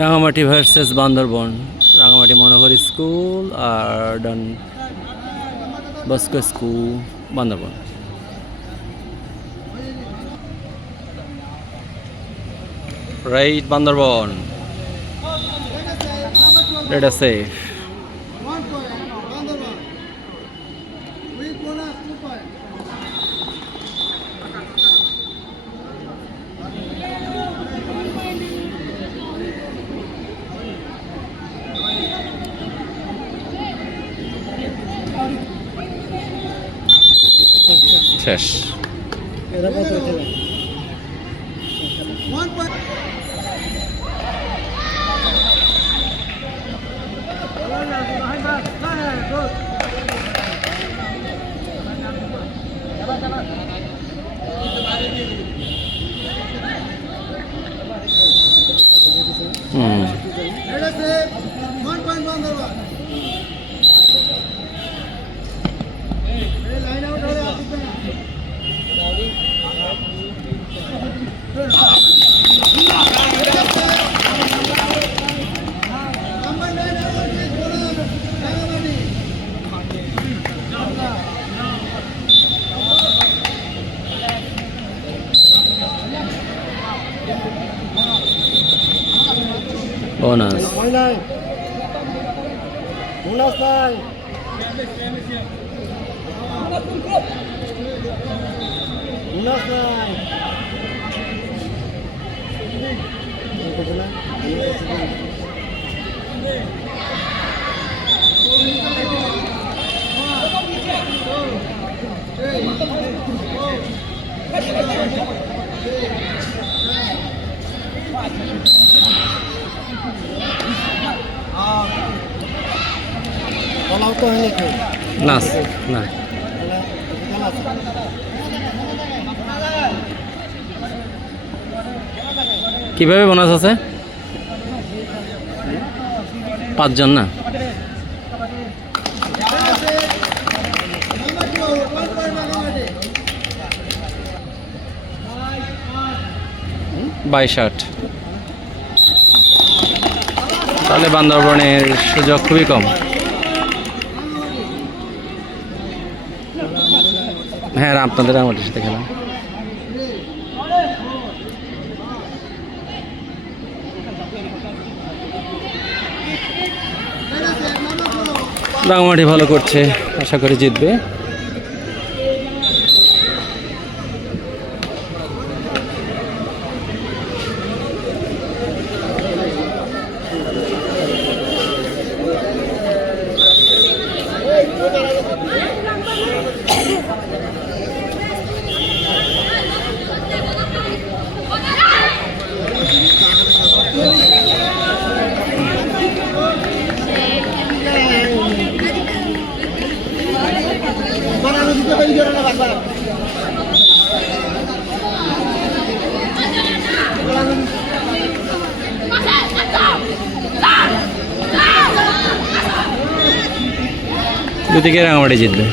Rangamati versus Bandarban. Rangamati Monohor school আর Don Bosco school Bandarban. Right Bandarban. Let us say শেষ। bonus. Nas, nah. কিভাবে bonus আছে? 5 জন না? $22.8। তাহলে বান্দরবনের সুযোগ খুবই কম। হ্যাঁ, আপনাদের আমাদের সাথে খেলা। রাঙামাটি ভালো করছে, আশা করি জিতবে। দুদিকে রাঙামাটি জিতবে।